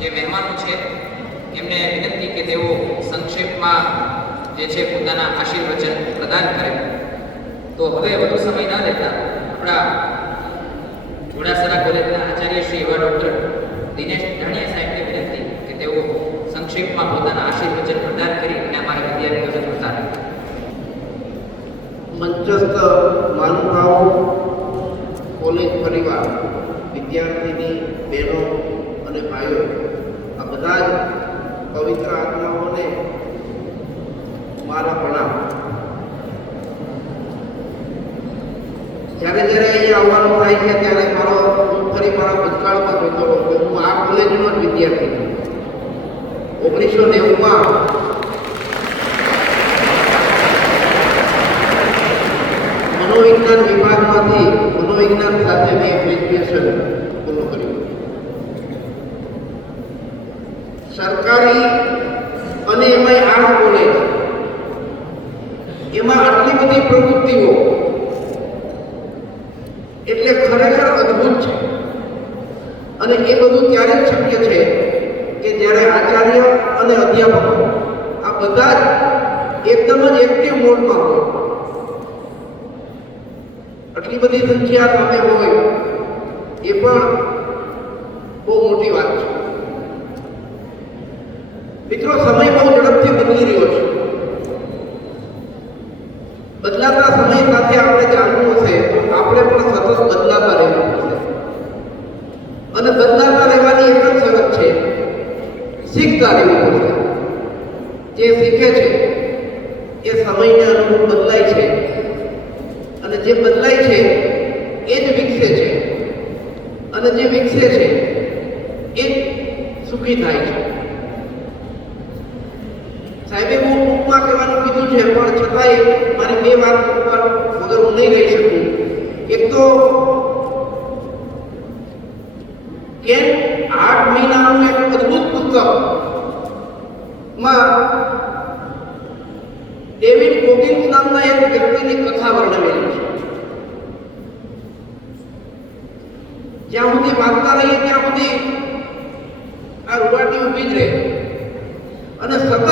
જે મહેમાનો છે, એમને વિનંતી કે તેઓ સંક્ષેપમાં જે છે પોતાના આશીર્વચન પ્રદાન કરે. તો હવે વધુ સમય ન લેતા આપણા જોડાસરા કોલેજના આચાર્ય શ્રી એવા ડૉક્ટર દિનેશ ધાણીયા સાહેબને વિનંતી કે તેઓ સંક્ષેપમાં પોતાના આશીર્વચન પ્રદાન કરી અને અમારા વિદ્યાર્થીઓને રહે મંચસ્થ મહાનુભાવો, કોલેજ પરિવાર, વિદ્યાર્થીની બહેનો અને ભાઈઓ, આ બધા જ પવિત્ર આત્માઓને મારા પ્રણામ. જ્યારે જ્યારે અહીંયા આવવાનું થાય છે, ત્યારે મારો, હું ફરી મારા ભૂતકાળમાં જોતો કે હું આ કોલેજનો જ વિદ્યાર્થી ઓગણીસો નેવુંમાં મનોવિજ્ઞાન વિભાગમાંથી મનોવિજ્ઞાન સાથે મેં ગ્રેજ્યુએશન પૂર્ણ કર્યું સરકારી અને એમાંય આર્ટ કોલેજ એમાં આટલી બધી પ્રવૃત્તિઓ. એટલે ખરેખર અદ્ભુત છે. અને એ બધું ત્યારે જ શક્ય છે કે જ્યારે આચાર્ય અને અધ્યાપકો આ બધા જ એકદમ જ એક્ટિવ મોડમાં હોય. આટલી બધી સંખ્યા સામે હોય, એ પણ બહુ મોટી વાત છે મિત્રો સમય બહુ ઝડપથી બદલી રહ્યો છે. બદલાતા સમય સાથે આપણે ચાલવું હશે તો આપણે પણ સતત બદલાતા રહેવું પડશે. અને બદલાતા રહેવાની એક જ શરત છે, શીખતા રહેવું પડશે. જે શીખે છે, એ સમયને અનુરૂપ બદલાય છે. અને જે બદલાય છે, એ જ વિકસે છે. અને જે વિકસે છે, એ સુખી થાય છે સાહેબે બહુ ટૂંકમાં કહેવાનું કીધું છે પણ છતાંય મારી બે વાત ઉપર વગર હું નહીં રહી શકું એક તો કેન આઠ મહિનાનું એક અદ્ભુત પુસ્તકમાં ડેવિડ કોકિન્સ નામના એક વ્યક્તિની કથા વર્ણવેલી છે જ્યાં સુધી વાંચતા રહીએ ત્યાં સુધી આ રૂવાટી ઊભી જ રહે અને સતત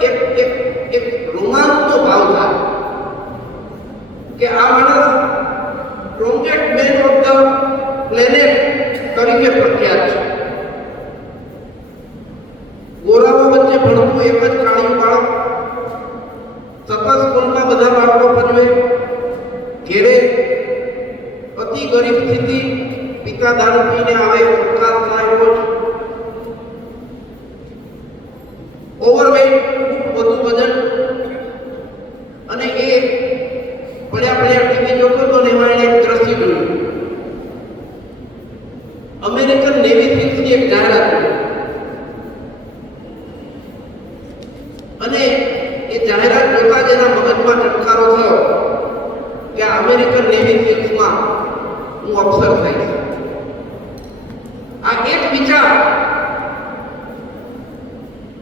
એક એક એક રોમાંચનો ભાવ થાય કે આ માણસ project man of the planet તરીકે પ્રખ્યાત છે ગોરાઓ વચ્ચે ભણતું એક જ કાળિયું બાળક સતત સ્કૂલમાં બધા બાળકો ભજવે ઘેરે અતિ ગરીબ સ્થિતિ પિતા દારૂ પીને આવે ઉપકાર થાય રોજ ઓવરવેટ વધુ વજન અને એ પડ્યા પડ્યા ટીવી જોતો તો ને એમાં એણે એક દ્રશ્ય જોયું અમેરિકન નેવી સીલ્સની એક જાહેરાત જોઈ. અને એ જાહેરાત જોતા જ એના મગજમાં ચટકારો થયો કે આ અમેરિકન નેવી સીલ્સમાં હું અફસર થઈશ આ એક વિચાર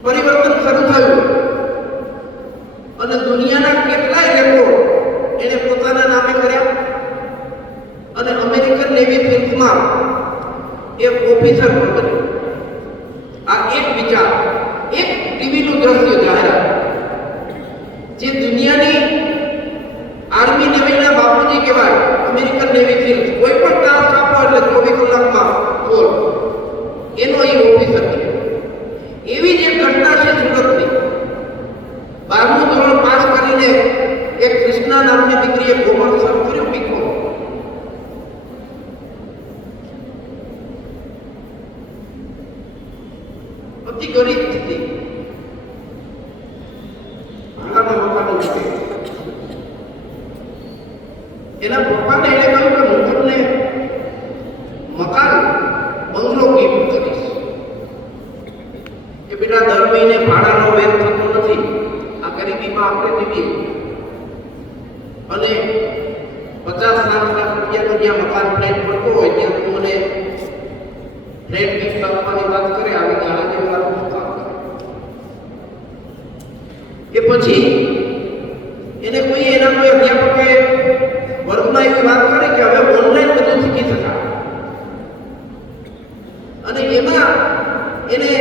પરિવર્તન શરૂ થયું અને દુનિયાના કેટલાય રેકોર્ડ એને પોતાના નામે કર્યા અને અમેરિકન નેવી ફિલ્મમાં એક ઓફિસર પણ બન્યો આ એક વિચાર એક ટીવીનું દ્રશ્ય જાહેરાત જે દુનિયાની આર્મી નેવીના બાપુજી કહેવાય અમેરિકન નેવી ફિલ્મ કોઈ પણ ટાસ્ક આપો એટલે ચોવીસ કલાકમાં સોલ્વ એનો એ ઓફિસર છે એવી જ એક ઘટના છે સુરતની બારમું ધોરણ પાસ કરીને એક કૃષ્ણા નામની દીકરીએ કોમર્સ શરૂ કર્યું બીકો અતિ ગરીબ સ્થિતિ ભાડાના મકાનો છે એના પપ્પાને એને કહ્યું કે હું તમને મકાન બંગલો ગિફ્ટ કરીશ. એ બેટા દર મહિને ભાડાનો વેર થતો નથી. આ ગરીબીમાં આપણે જીવીએ અને પચાસ લાખ લાખ રૂપિયાનો જ્યાં મકાન ફ્લેટ મળતો હોય ત્યાં તું મને ફ્લેટ ગિફ્ટ આપવાની વાત કરે આવી જાણે જેવું આ બધું કામ કરે એ પછી એને કોઈ એના કોઈ અધ્યાપકે વર્ગમાં એવી વાત કરી કે હવે ઓનલાઈન બધું શીખી શકાય અને એમાં એને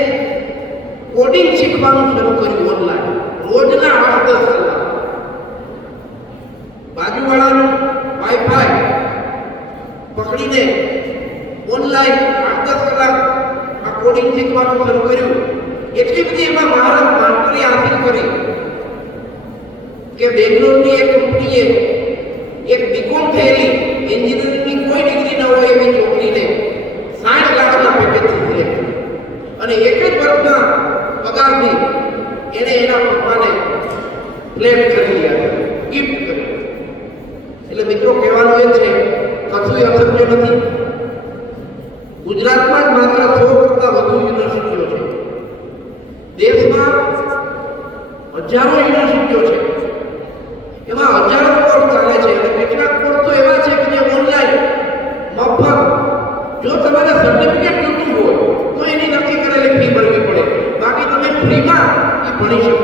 કોડિંગ શીખવાનું શરૂ કર્યું ઓનલાઈન રોજના આઠ દસ કલાક બાજુવાળાનું વાઈફાઈ પકડીને ઓનલાઈન આઠ દસ કલાક આ કોડિંગ શીખવાનું શરૂ કર્યું એટલી બધી એમાં મહારત માસ્ટરી હાંસિલ કરી કે બેંગ્લોરની એક કંપનીએ એક બીકોમ થયેલી એન્જિનિયરિંગની કોઈ ડિગ્રી ન હોય એવી છોકરીને સાઠ લાખના પેકેજથી સિલેક્ટ અને એક જ વર્ષના પગારથી એણે એના પપ્પાને ફ્લેટ ખરીદી આપ્યો ગિફ્ટ કર્યો એટલે મિત્રો કહેવાનું એ છે કશું અસત્ય નથી ગુજરાતમાં જ માત્ર સો કરતા વધુ યુનિવર્સિટીઓ છે દેશમાં હજારો યુનિવર્સિટીઓ છે એમાં હજારો કોર્સ ચાલે છે અને કેટલાક કોર્સ તો એવા છે કે જે ઓનલાઈન મફત જો તમારે સર્ટિફિકેટ જોતું હોય તો એની નક્કી કરેલી ફી ભરવી પડે બાકી તમે ફ્રીમાં એ ભણી શકો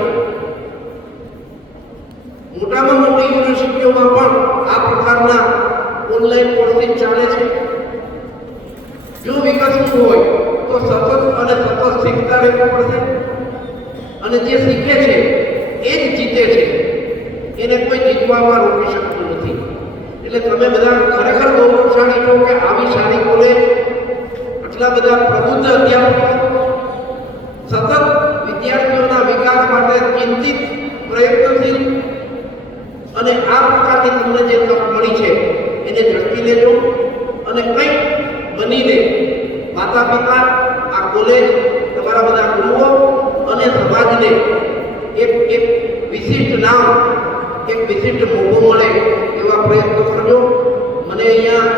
મોટામાં મોટી યુનિવર્સિટીઓમાં પણ આ પ્રકારના ઓનલાઈન કોર્સિંગ ચાલે છે. જો વિકસવું હોય, તો સતત અને સતત શીખતા રહેવું પડશે. અને જે શીખે છે, એ જ જીતે છે. એને કોઈ જીતવામાં રોકી શકતું નથી. એટલે તમે બધા ખરેખર ગૌરવશાળી છો કે આવી સારી કોલેજ આટલા બધા પ્રબુદ્ધ અધ્યાપકો, સતત વિદ્યાર્થીઓના વિકાસ માટે ચિંતિત પ્રયત્નશીલ અને આ પ્રકારની તમને જે તક મળી છે લેજો અને કંઈક બનીને માતા પિતા, આ કોલેજ, તમારા બધા ગુરુઓ અને સમાજને એક એક વિશિષ્ટ નામ, એક વિશિષ્ટ મોકો મળે એવા પ્રયત્નો કરજો. મને અહીંયા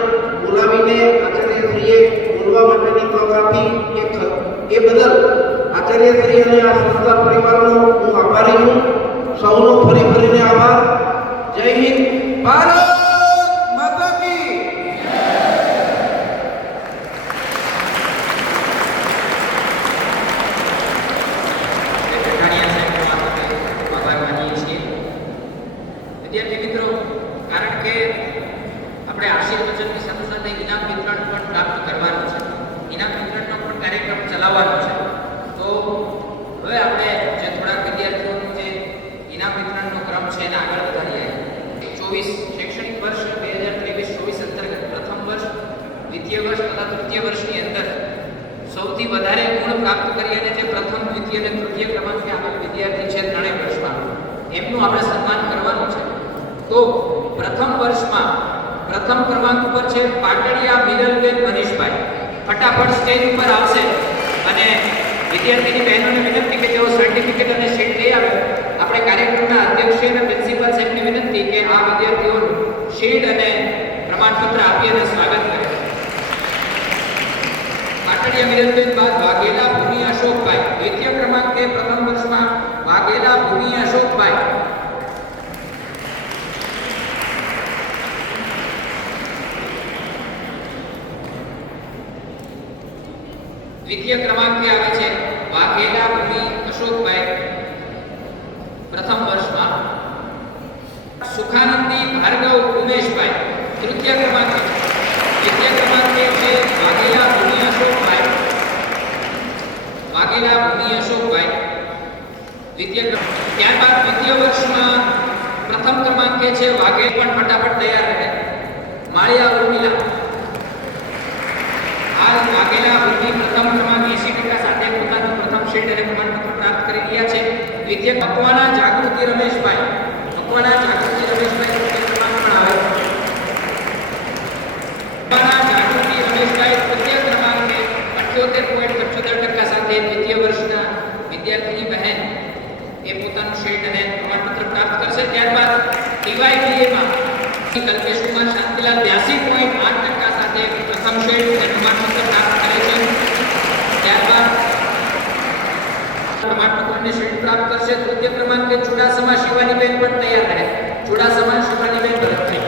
બોલાવીને આચાર્યશ્રીએ બોલવા માટેની તક આપી એ બદલ આચાર્યશ્રી અને આ સંસ્થા પરિવારનો હું આભારી છું. સૌનો ફરી ફરીને આભાર. જય હિન્દ. ભારત માતા કી એટલે કઠાણિયા સાહેબનો આપણે આભાર માનીએ છીએ વિદ્યાર્થી મિત્રો કારણ કે આપણે આશીર્વચનની સાથે સાથે ઇનામ વિતરણ પણ પ્રાપ્ત કરવાનું છે ઇનામ વિતરણનો પણ કાર્યક્રમ ચલાવવાનો છે તો હવે આપણે જે થોડાક વિદ્યાર્થીઓનું જે ઇનામ વિતરણનો ક્રમ છે એને આગળ વધારીએ ચોવીસ શૈક્ષણિક વર્ષ બે હજાર ત્રેવીસ ચોવીસ અંતર્ગત પ્રથમ વર્ષ દ્વિતીય વર્ષ તથા તૃતીય વર્ષની અંદર સૌથી વધારે ગુણ પ્રાપ્ત કરી અને જે પ્રથમ દ્વિતીય અને તૃતીય ક્રમાંકે આવેલ વિદ્યાર્થી છે ત્રણેય વર્ષમાં એમનું આપણે સન્માન કરવાનું છે. તો પ્રથમ વર્ષમાં, પ્રથમ ક્રમાંક ઉપર છે પાટડિયા મિરલબેન મનીષભાઈ. ફટાફટ સ્ટેજ ઉપર આવશે અને વિદ્યાર્થીની બહેનોને વિનંતી કે તેઓ સર્ટિફિકેટ અને શીટ લઈ આવે. આપણે કાર્યક્રમના અધ્યક્ષ અને પ્રિન્સિપાલ સાહેબની વિનંતી કે આ વિદ્યાર્થીઓનું શીટ અને પ્રમાણપત્ર આપી અને સ્વાગત કરે. પાટડિયા મિરલબેન બાદ વાઘેલા ભૂમિ અશોકભાઈ દ્વિતીય ક્રમાંકે પ્રથમ વર્ષમાં વાઘેલા ભૂમિ અશોકભાઈ દ્વિતીય ક્રમાંકે આવે છે વાઘેલા ભૂમિ અશોકભાઈ પ્રથમ વર્ષમાં સુખાનંદી ભાર્ગવ ઉમેશભાઈ. તૃતીય ક્રમાંકે. દ્વિતીય ક્રમાંકે છે વાઘેલા ભૂમિ અશોકભાઈ વાઘેલા ભૂમિ અશોકભાઈ દ્વિતીય ક્રમ ત્યારબાદ દ્વિતીય વર્ષમાં પ્રથમ ક્રમાંકે છે વાઘેલ પણ ફટાફટ તૈયાર રહે. માળિયા ઉર્મિલા. હાલ વાઘેલા વૃદ્ધિ પ્રથમ ક્રમાંક 80% સાથે પોતાનું પ્રથમ શીલ્ડ અને પ્રમાણપત્ર પ્રાપ્ત કરી રહ્યા છે. દ્વિતીય અકવાના જાગૃતિ રમેશભાઈ. અકવાના જાગૃતિ રમેશભાઈ તૃતીય ક્રમાંક પણ આવે મકવાણા જાગૃતિ રમેશભાઈ તૃતીય ક્રમાંકે 78.75% સાથે દ્વિતીય વર્ષના વિદ્યાર્થીની બહેન એ પોતાનું શીલ્ડ અને પ્રમાણપત્ર કરશે ત્યારબાદ ટીવાયમાં કલ્પેશ કુમાર શાંતિલાલ 82.8% સાથે પ્રથમ શ્રેણી પ્રમાણપત્ર પ્રાપ્ત કરે છે. ત્યારબાદ પ્રમાણપત્રની શ્રેણી પ્રાપ્ત કરશે તૃતીય ક્રમાંકે ચુડાસમા શિવાનીબેન પણ તૈયાર રહે ચુડાસમા શિવાનીબેન ભરતભાઈ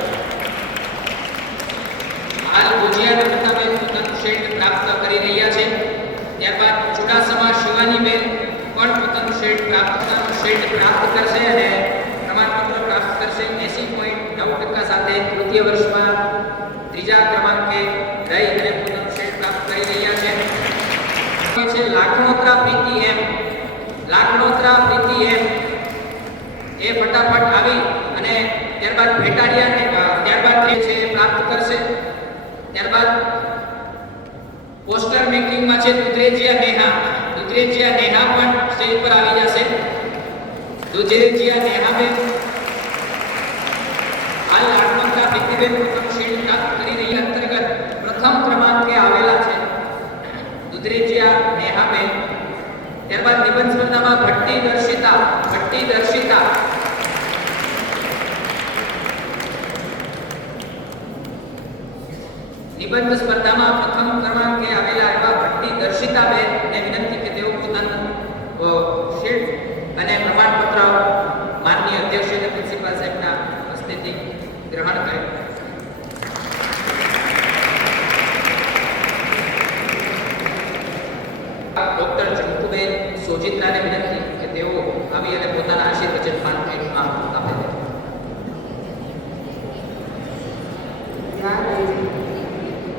હાલ ભુજિયા નમ્રતાબેન પોતાનું શીલ્ડ પ્રાપ્ત કરી રહ્યા છે ત્યારબાદ ચુડાસમા શિવાનીબેન પણ પોતાનું શીલ્ડ પ્રાપ્ત શીલ્ડ પ્રાપ્ત કરશે અને પ્રમાણપત્ર પ્રાપ્ત કરશે 80.9% સાથે તૃતીય વર્ષમાં ત્રીજા ક્રમાંકે રહી અને પોતાનું શીલ્ડ પ્રાપ્ત કરી રહ્યા છે છે લાખણોત્રા પ્રીતિ એમ લાખણોત્રા પ્રીતિ એમ એ ફટાફટ આવી અને ત્યારબાદ ભેટાડિયાને અ, ત્યારબાદ જે છે એ પ્રાપ્ત કરશે ત્યારબાદ પોસ્ટર મેકિંગમાં છે દુધરેજિયા નેહા દુધરેજિયા નેહા પણ સ્ટેજ પર આવી જશે દુધરેજિયા નેહાબેન હાલ લાખણોત્રા પ્રીતિબેન પ્રથમ શિલ્ડ પ્રાપ્ત કરી રહી અંતર્ગત પ્રથમ ક્રમાંકે આવેલા છે દુધરેજિયા નેહાબેન ત્યારબાદ નિબંધ સ્પર્ધામાં ભટ્ટી દર્શિતા ભટ્ટી દર્શિતા નિબંધ સ્પર્ધામાં પ્રથમ ક્રમાંકે આવેલા એવા ભટ્ટી દર્શિતાબેન ને વિનંતી કે તેઓ પોતાનું અ, શિલ્ડ અને પ્રમાણપત્ર માનનીય અધ્યક્ષ અને પ્રિન્સિપાલ સાહેબના હસ્તેથી ગ્રહણ કરે ડોક્ટર જંતુબેન સોજિત્રાને વિનંતી કે તેઓ આવી અને પોતાના આશીર્વચન પાન આપે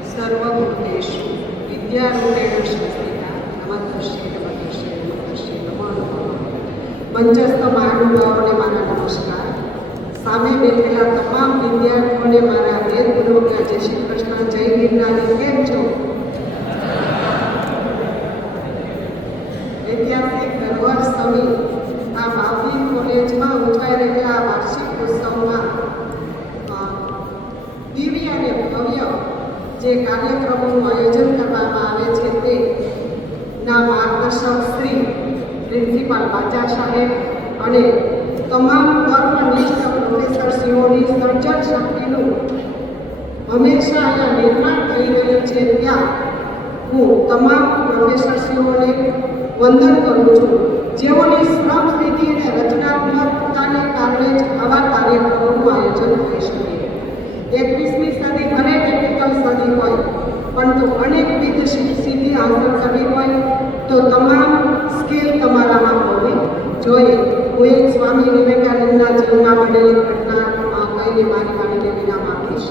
સર્વભૂતેષુ વિદ્યારૂપેણ સંસ્થિતા નમસ્તે નમસ્તે નમસ્તે નમો નમઃ મંચસ્થ મહાનુભાવોને મારા નમસ્કાર સામે બેઠેલા તમામ વિદ્યાર્થીઓને મારા હૃદયપૂર્વકના જય શ્રી કૃષ્ણ જય ગિરનારી કેમ છો ઐતિહાસિક ધરોહર સમી આ માફી કોલેજમાં ઉજવાઈ રહેલા આ વાર્ષિક ઉત્સવમાં દિવ્ય અને ભવ્ય જે કાર્યક્રમોનું આયોજન કરવામાં આવે છે તે ના માર્ગદર્શક શ્રી પ્રિન્સિપાલ બાચા સાહેબ અને તમામ કર્મનિષ્ઠ પ્રોફેસરશ્રીઓની સર્જન શક્તિનું હંમેશા અહીંયા નિર્માણ થઈ રહ્યું છે ત્યાં હું તમામ પ્રોફેસરશ્રીઓને વંદન કરું છું. જેઓની શ્રમ સ્થિતિ અને રચનાત્મકતાને કારણે જ આવા કાર્યક્રમોનું આયોજન થઈ શકે. એકવીસમી સદી ભલે ટેકનિકલ સદી હોય, પરંતુ અનેકવિધ સિદ્ધિ હાંસલ કરવી જોઈએ. હું સ્વામી વિવેકાનંદના જીવનમાં બનેલી ઘટના કહીને મારી વાણીને વિરામ આપીશ.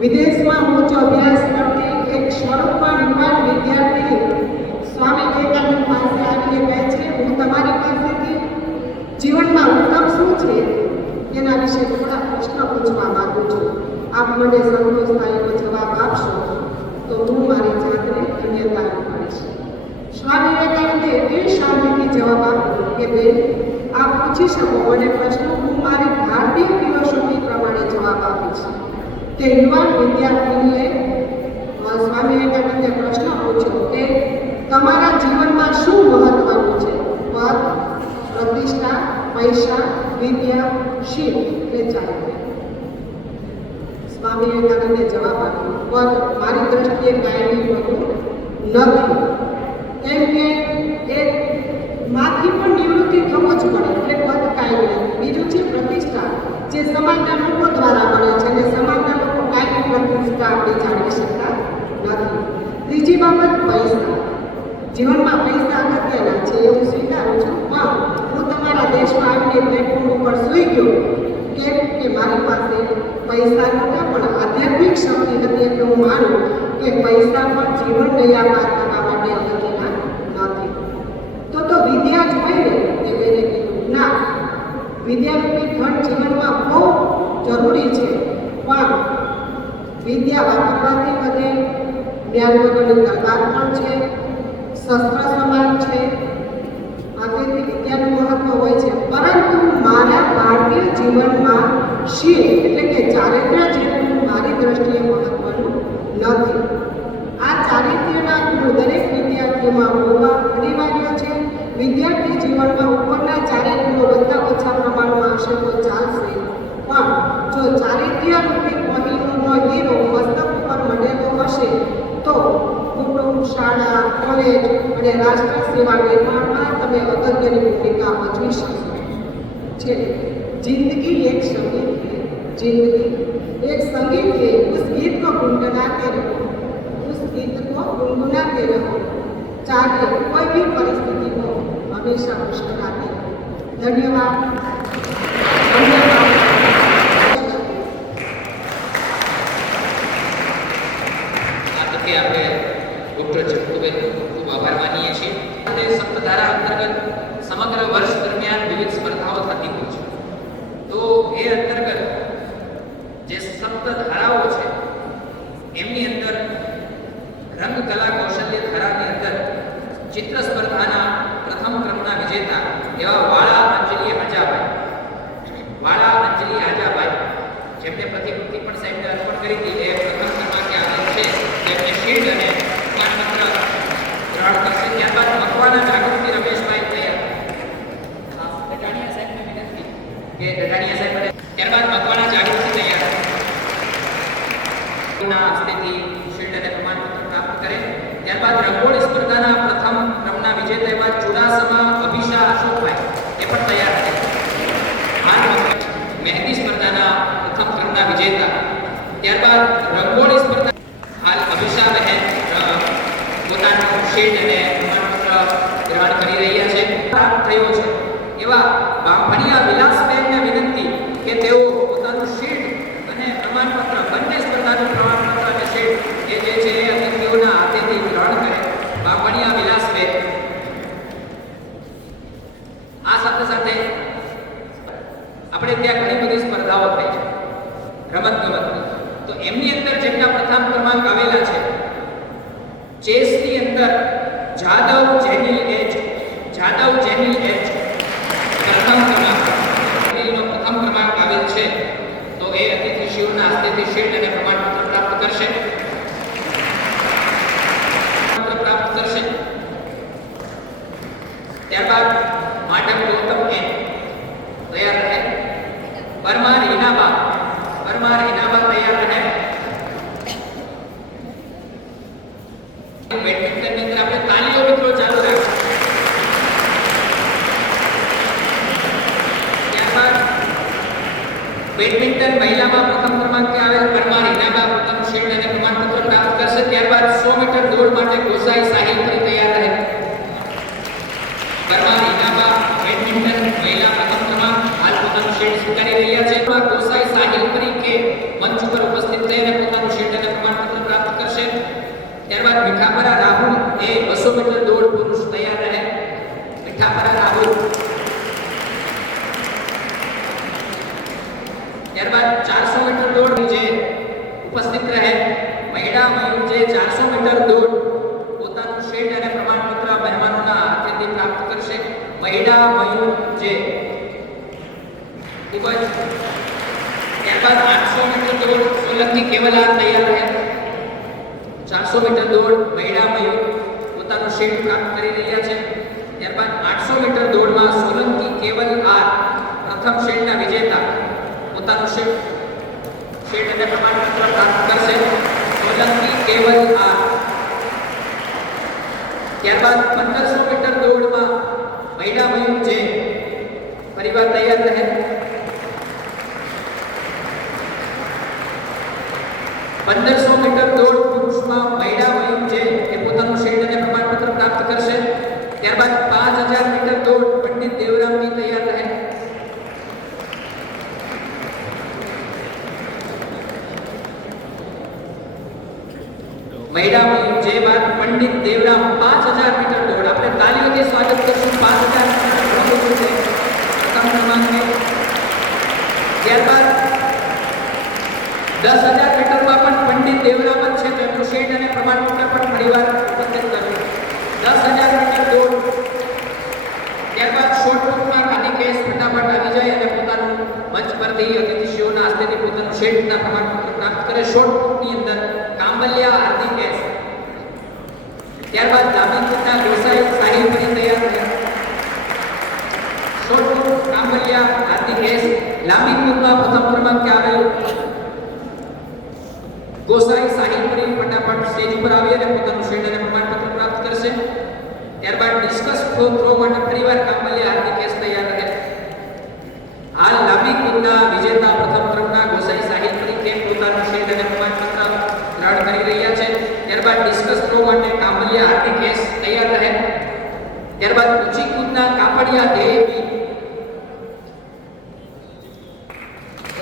વિદેશમાં ઉચ્ચ અભ્યાસ કરતી એક સ્વરૂપમાં યુવાન વિદ્યાર્થી સ્વામી વિવેકાનંદ પાસે આવીને કહે છે, હું તમારી પાસેથી જીવનમાં ઉત્તમ શું છે? એના વિશે થોડા પ્રશ્ન પૂછવા માંગુ છું. આપ મને સંતોષ થાય જવાબ આપશો? તો હું મારી જાતને ધન્યતા કરીશ સ્વામી વિવેકાનંદે એટલી શાંતિથી જવાબ આપ્યો કે બેન આપ પૂછી શકો અને પ્રશ્નો હું મારી ભારતીય ફિલોસોફી પ્રમાણે જવાબ આપીશ. તે યુવાન વિદ્યાર્થીએ સ્વામી વિવેકાનંદે પ્રશ્ન પૂછ્યો કે તમારા જીવનમાં શું મહત્વનું છે? પદ, પ્રતિષ્ઠા, પૈસા, વિદ્યા શિવ કે ચારિત્ર્ય સ્વામી વિવેકાનંદે જવાબ આપ્યો, પદ મારી દ્રષ્ટિએ કાયમી નથી. કેમ કે એ માંથી પણ નિવૃત્તિ થવો જ પડે, એટલે પદ કાંઈ નથી. બીજું છે પ્રતિષ્ઠા, જે સમાજના લોકો દ્વારા મળે છે અને સમાજના લોકો કાયમી પ્રતિષ્ઠા આપણે જાળવી શકતા નથી. ત્રીજી બાબત પૈસા. જીવનમાં પૈસા અગત્યના છે, એવું સ્વીકારું છું. પણ હું તમારા દેશમાં આવીને પ્લેટફોર્મ ઉપર સૂઈ ગયો કેમ કે મારી પાસે પૈસા નહોતા, પણ આધ્યાત્મિક શક્તિ હતી, એટલે હું માનું કે પૈસા પણ જીવન નહીં કરવા માટે અગત્યના નથી તો તો વિદ્યા જ હોય ને તે બેને કીધું ના વિદ્યારૂપી ધન જીવનમાં બહુ જરૂરી છે પણ વિદ્યા વાપરવાથી વધે જ્ઞાન વગરની તલવાર પણ છે, શસ્ત્ર સમાન છે આ તેથી વિદ્યાનું મહત્વ હોય છે. પરંતુ મારા ભારતીય જીવનમાં શીલ એટલે કે ચારિત્ર્ય જીવનનું મારી દ્રષ્ટિએ મહત્વનું નથી. આ ચારિત્ર્યના ગુણ દરેક વિદ્યાર્થીઓમાં હોવા અનિવાર્ય છે. વિદ્યાર્થી જીવનમાં ઉપરના ચારે ગુણો ઓછા પ્રમાણમાં હશે તો ચાલશે. પણ જો ચારિત્ર્ય રૂપી કોહિનૂરનો હીરો મસ્તક ઉપર મળેલો હશે તો કુટુંબ શાળા કોલેજ અને રાષ્ટ્ર સેવા નિર્માણમાં તમે અગત્યની ભૂમિકા ભજવી શકશો છે जिंदगी एक संगीत है जिंदगी एक संगीत है उस गीत को गुनगुनाते रहो उस गीत को गुनगुनाते रहो चाहे कोई भी परिस्थिति हो हमेशा मुस्कुराते रहो धन्यवाद धन्यवाद આપણે ડૉક્ટર જગતુબેનનો ખૂબ આભાર માનીએ છીએ. સપ્તધારા અંતર્ગત સમગ્ર વર્ષ દરમિયાન વિવિધ સ્પર્ધાઓ થતી હોય છે. તો એ અંતર્ગત જે સપ્તધારાઓ છે, એમની અંદર રંગ, કલા, કૌશલ્ય, ધારાની અંદર ચિત્ર સ્પર્ધાના પ્રથમ ક્રમના વિજેતા એવા વાળા અંજલિ હાજાભાઈ વાળા અંજલિ હાજાભાઈ જેમને પ્રતિકૃતિ પણ સાહેબને અર્પણ કરી હતી એ પ્રથમ ક્રમાંકે આવેલ છે તેમને શીલ્ડ અને પ્રમાણપત્ર ગ્રહણ કરશે ત્યારબાદ મકવાના જાગૃતિ રમેશભાઈ તૈયાર હા, ડઢાણિયા સાહેબને વિનંતી કે ડઢાણિયા સાહેબ ત્યારબાદ મકવાના જાગૃતિ તૈયાર ના હસ્તેથી શીલ્ડ પ્રમાણપત્ર પ્રાપ્ત કરે. ત્યારબાદ રંગોળી સ્પર્ધાના પ્રથમ ક્રમના વિજેતા એવા ચુડાસમા અભિષા અશોકભાઈ. એ પણ તૈયાર છે. મહેંદી સ્પર્ધાના પ્રથમ ક્રમના વિજેતા. ત્યારબાદ રંગોળી સ્પર્ધા હાલ અભિષા બહેન પોતાનું શિલ્ડ અને પ્રમાણપત્ર ગ્રહણ કરી રહ્યા છે. પ્રાપ્ત થયો છે. એવા બામભણિયા વિલાસબેનને વિનંતી કે તેઓ પોતાનું શિલ્ડ અને પ્રમાણપત્ર સ્પર્ધાનું પ્રમાણપત્ર શીલ્ડ એ જે છે એ અતિથિઓના હાથેથી ગ્રહણ કરે, બાપણિયા વિલાસ બે આ સાથે સાથે આપણે ત્યાં ઘણી બધી સ્પર્ધાઓ થઈ છે રમત ગમતની તો એમની અંદર જેમના પ્રથમ ક્રમાંક આવેલા છે, ચેસની અંદર જાદવ જેનિલ એચ જાદવ જેનિલ એચ મહિલા મયુર જે પરિવાર તૈયાર રહે. પંદરસો મીટર દોડ પુરુષમાં જે એ પોતાનું શીલ્ડ અને પ્રમાણપત્ર પ્રાપ્ત કરશે ત્યારબાદ પાંચ હજાર મીટર દોડ પંડિત દેવરામજી તૈયાર રહે મહિલા મયુર જે બાદ પંડિત દેવરામ પાંચ હજાર મીટર દોડ આપણે તાલીઓથી સ્વાગત કરશું પાંચ હજાર મીટર દોડ છે પ્રથમ ક્રમાંકે ત્યારબાદ દસ હજાર મીટરમાં પણ પંડિત જ છે. તેમનું શેડ અને પ્રમાણપત્ર પણ ઘણીવાર પસંદ કર્યું દસ હજાર મીટર દોડ. ત્યારબાદ શોર્ટપુટમાં ખાલી કેસ ફટાફટ આવી જાય અને પોતાનું મંચ પરથી અતિથિશીઓના હસ્તેથી પોતાનું શેડના પ્રમાણપત્ર પ્રાપ્ત કરે શોર્ટપુટની અંદર કાંબલિયા હાર્દિક એસ ત્યારબાદ દામિનપુરના ગોસાઈ સાહિલ ફરી તૈયાર થયા શોર્ટપુટ કાંબલિયા હાર્દિક એસ લાંબી કૂદમાં પ્રથમ ક્રમાંકે આવેલ ગોસાઈ સાહિલ ફરી ફટાફટ સ્ટેજ ઉપર આવી અને પોતાનું શીલ્ડ અને પ્રમાણપત્ર પ્રાપ્ત કરશે ત્યારબાદ ડિસ્કસ થ્રો થ્રો માટે ફરીવાર કાંબલિયા હાર્દિક એસ તૈયાર રહે હાલ લાંબી કૂદના વિજેતા પ્રથમ ક્રમના ગોસાઈ સાહિલ ફરી કે પોતાનું શીલ્ડ અને પ્રમાણપત્ર ગ્રહણ કરી રહ્યા છે ત્યારબાદ ડિસ્કસ થ્રો માટે કાંબલિયા હાર્દિક એસ તૈયાર રહે ત્યારબાદ ઊંચી કૂદના કાપડિયા દેવી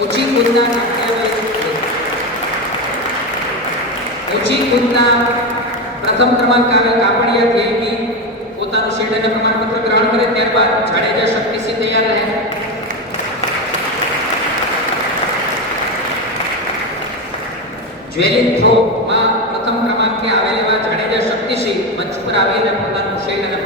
ઊંચી કૂદના કાપડિયા ઊંચી કૂદના પ્રથમ ક્રમાંક આવે કાપડિયા દેવી પોતાનું પ્રમાણપત્ર ગ્રહણ કરે ત્યારબાદ જાડેજા શક્તિસિંહ તૈયાર રહે. જ્વેલિંગ થ્રોમાં પ્રથમ ક્રમાંકે આવેલ એવા જાડેજા શક્તિસિંહ મંચ પર આવી અને પોતાનું શૈલ અને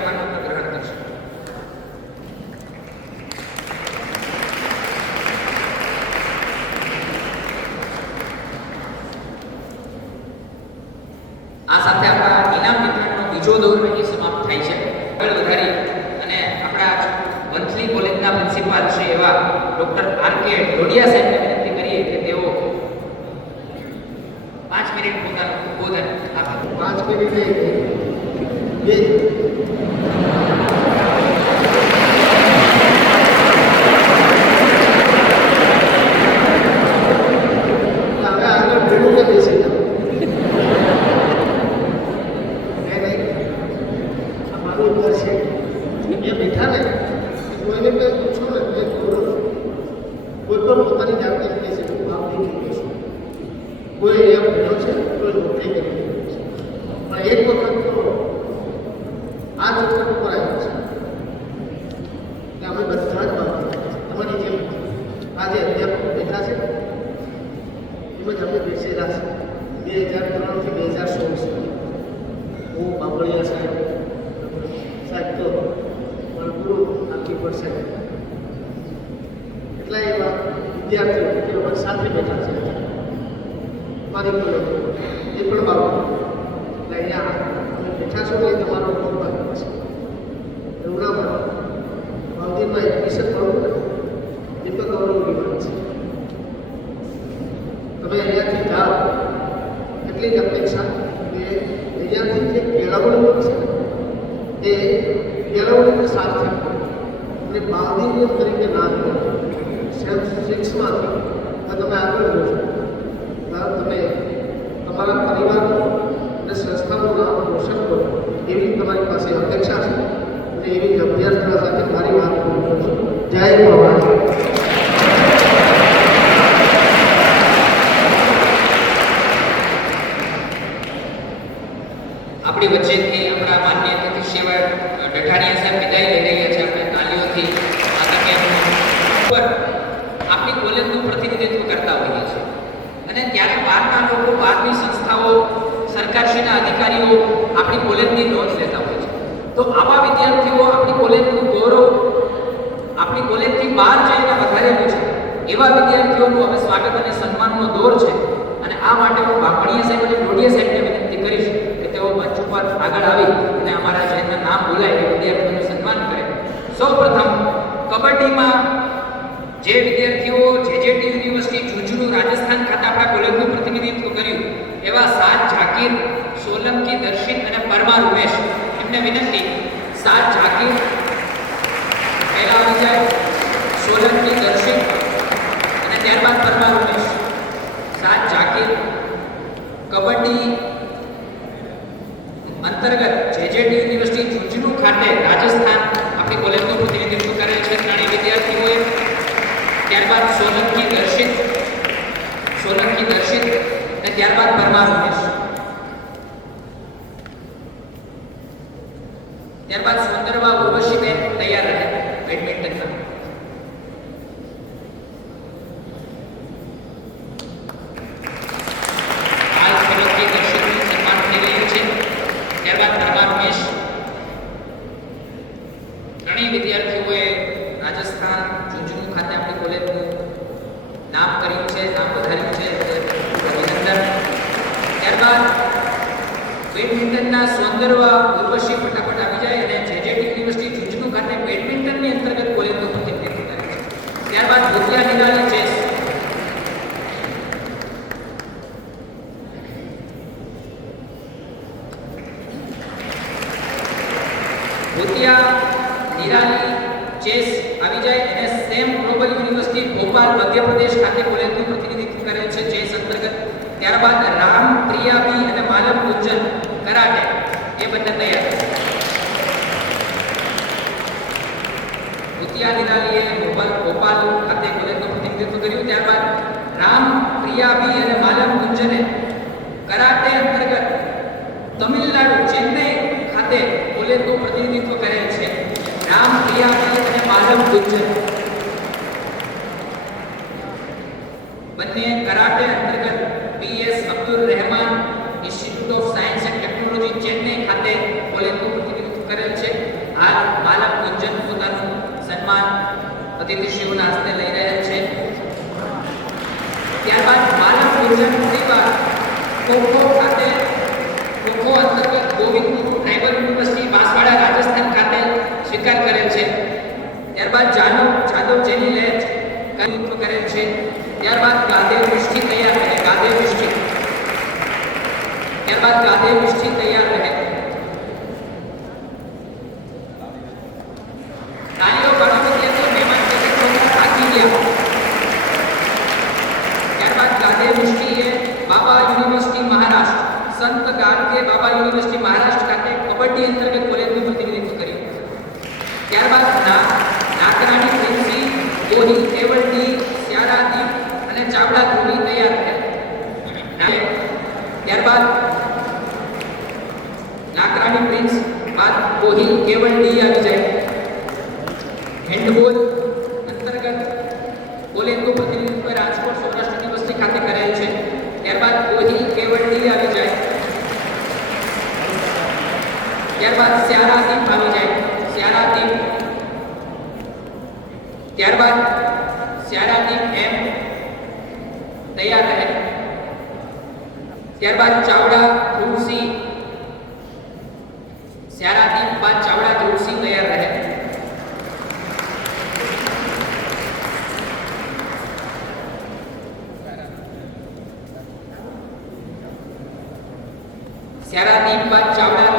અને ત્યારે બહારના લોકો, બહારની સંસ્થાઓ, સરકારશ્રીના અધિકારીઓ આપણી કોલેજની નોંધ લેતા હોય છે. તો આવા વિદ્યાર્થીઓ આપણી કોલેજનું ગૌરવ, આપણી કોલેજથી બહાર જઈને વધારેલું છે. એવા વિદ્યાર્થીઓનું હવે સ્વાગત અને સન્માનનો દોર છે. અને આ માટે હું બાપણીયા સાહેબ અને ડોડિયા સાહેબને વિનંતી કરીશ કે તેઓ મંચ ઉપર આગળ આવી અને અમારા જૈનના નામ બોલાય એ વિદ્યાર્થીઓનું સન્માન કરે. સૌપ્રથમ કબડ્ડીમાં જે વિદ્યાર્થીઓ રાજસ્થાન ખાતે આપણા કોલેજનું પ્રતિનિધિત્વ કર્યું. એવા સાત ઝાકીર, સોલંકી, દર્શિત અને પરમાર ઉમેશ એમને વિનંતી. સાત ઝાકીર પહેલા આવી જાય, સોલંકી, દર્શિત અને ત્યારબાદ પરમાર ઉમેશ. સાત ઝાકીર કબડ્ડી અંતર્ગત જેજેટી યુનિવર્સિટી જુજનું ખાતે રાજસ્થાન આપણી કોલેજનું પ્રતિનિધિત્વ કરેલ છે. ત્રણેય વિદ્યાર્થીઓએ ત્યારબાદ સોલંકી દર્શિત અને ત્યારબાદ પરમાર ઉમેશ ત્યારબાદ સુંદરવા ઉર્વશીબેન તૈયાર રહે બેડમિન્ટનમાં હાલ સોલંકી દર્શિતનું સન્માન થઈ રહ્યું છે ત્યારબાદ પરમાર ઉમેશ ત્રણેય વિદ્યાર્થીઓએ રાજસ્થાન જુજનું ખાતે આપણી કોલેજનું નામ કર્યું છે નામ વધાર્યું છે તે ખૂબ અભિનંદન ત્યારબાદ બેડમિન્ટનના સૌંદર્ય ઉર્વશી ફટાફટ આવી જાય અને જેજેટી યુનિવર્સિટી જુજનું ખાતે બેડમિન્ટનની અંતર્ગત કોલેજનું પ્રતિનિધિત્વ કરે છે ત્યારબાદ ભૂતિયા નિરાલી ચેસ ભૂતિયા નિરાલી, ચેસ આવી જાય. અને Sam global university Bhopal, Madhya Pradesh ખાતે કોલેજનું પ્રતિનિધિત્વ કરે છે ચેસ અંતર્ગત. ત્યારબાદ રામ પ્રિયાબી અને માલમ ગુંજન કરાટે. એ બંને તૈયાર ભૂતિયા નિરાલીએ ભોપાલ ભોપાલ ખાતે કોલેજનું પ્રતિનિધિત્વ કર્યું. ત્યારબાદ રામ પ્રિયાબી અને માલમ ગુંજને કરાટે અંતર્ગત તમિલનાડુ ચેન્નઈ પ્રતિનિધિત્વ કરે છે. રામ પ્રિયાબેન અને માધવ ગુજ્જર બંને કરાટે અંતર્ગત PS Abdul Rahman institute of science and technology Chennai ખાતે કોલેજનું પ્રતિનિધિત્વ કરેલ છે. હાલ માલમ ગુજ્જર પોતાનું સન્માન અતિથિશ્રીઓના હસ્તે લઈ રહ્યા છે. ત્યારબાદ માલમ ગુજ્જર પરિવાર ખોખો ખાતે ખોખો અંતર્ગત ગોવિંદપુર ટ્રાઇબલ યુનિવર્સિટી બાંસવાડા રાજસ્થાન ખાતે સ્વીકાર કરેલ છે. ત્યારબાદ જાદવ જાદવ જેની લેચ કરેલ કરેલ છે. ત્યારબાદ ગાંધેવ મિષ્ટી તૈયાર રહે ગાંધેવ મિષ્ટી ત્યારબાદ ગાદેવ મિષ્ટી તૈયાર રહે તાલીઓ પાડો વિદ્યાર્થીઓ મહેમાન તરીકે ખોખો થાકી ગયા ત્યારબાદ ગાદે મિષ્ટીએ બાબા યુનિવર્સિટી મહારાષ્ટ્ર સંત ગાડગે બાબા યુનિવર્સિટી મહારાષ્ટ્ર ખાતે કબડ્ડી અંતર્ગત કોલેજનું પ્રતિનિધિત્વ કર્યું ત્યારબાદ ના નાકરાણી પ્રિન્સી ગોહિલ કેવલડી સ્યારાદીપ ચાવડા ધોની તૈયાર થયા. ત્યારબાદ લાકરાની પ્રિન્સ બાદ કોહિલ કેવલડી આવી જાય હેન્ડબોલ અંતર્ગત કોલેજનું પ્રતિનિધિત્વ રાજકોટ સૌરાષ્ટ્ર યુનિવર્સિટી ખાતે કરેલ છે ત્યારબાદ કોહી કેવડડી આવી જાય ત્યારબાદ સ્યારાદીપ આવી જાય સ્યારાદીપ ત્યારબાદ સ્યારાદીપ એમ તૈયાર રહે ત્યારબાદ ચાવડા ધ્રુવસિંહ સ્યારાદીપ બાદ ચાવડા ધ્રુવસિંહ તૈયાર રહે. સ્યારાદીપ બાદ ચાવડા